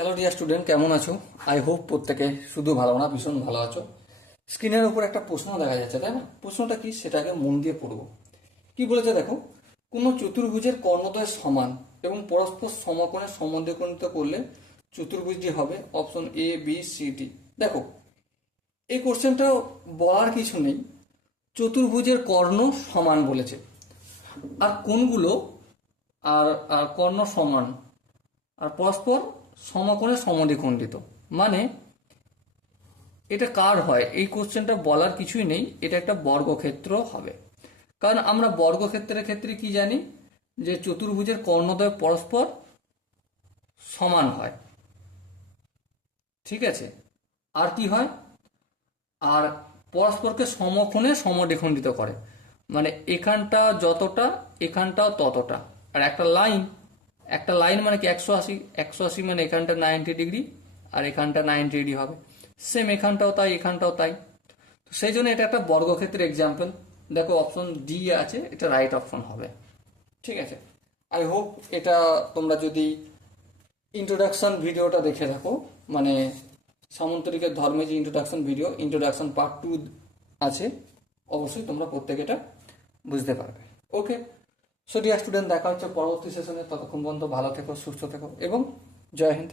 Hello dear student, কেমন আছো? I hope প্রত্যেকে শুধু ভালো না, ভীষণ ভালো আছো। স্ক্রিনের উপর একটা প্রশ্ন দেখা যাচ্ছে, তাই না? প্রশ্নটা কি সেটাকে মন দিয়ে পড়বো। কি বলেছে দেখো, কোনো চতুর্ভুজের কর্ণদ্বয় সমান এবং পরস্পর সমকোণে সমদ্বিখণ্ডিত করলে চতুর্ভুজটি হবে option A B C D. দেখো, এই কোশ্চেনটা বলার কিছু নেই। চতুর্ভুজের কর্ণ সমান বলেছে, আর কোণগুলো আর আর কর্ণ সমান আর পরস্পর সমকোণে সমদ্বিখণ্ডিত। মানে এটা কার হয়, এই কোশ্চেনটা বলার কিছুই নেই, এটা একটা বর্গক্ষেত্র হবে। কারণ আমরা বর্গক্ষেত্রের ক্ষেত্রে কি জানি, যে চতুর্ভুজের কর্ণদ্বয় পরস্পর সমান হয়। ঠিক আছে, আর কি হয়, আর পরস্পরকে সমকোণে সমদ্বিখণ্ডিত করে। মানে এখানটা যতটা এখানটাও ততটা। আর একটা লাইন মানে কি 180, 180 মানে এখানটা 90 ডিগ্রি আর এখানটা 90 ডিগ্রি হবে। সেম এখানটাও তাই, এখানটাও তাই। তো সেই জন্য এটা একটা বর্গক্ষেত্রের এক্সাম্পল। দেখো অপশন ডি আছে, এটা রাইট অপশন হবে। ঠিক আছে, আই হোপ এটা তোমরা যদি ইন্ট্রোডাকশন ভিডিওটা দেখে থাকো, মানে সামন্তরিকের ধর্মে যে ইন্ট্রোডাকশন পার্ট 2 আছে, অবশ্যই তোমরা প্রত্যেকে এটা বুঝতে পারবে। ওকে, সো ডিয়ার স্টুডেন্ট, দেখা হচ্ছে পরবর্তী সেশনে। ততক্ষণ পর্যন্ত ভালো থেকো, সুস্থ থেকো এবং জয় হিন্দ।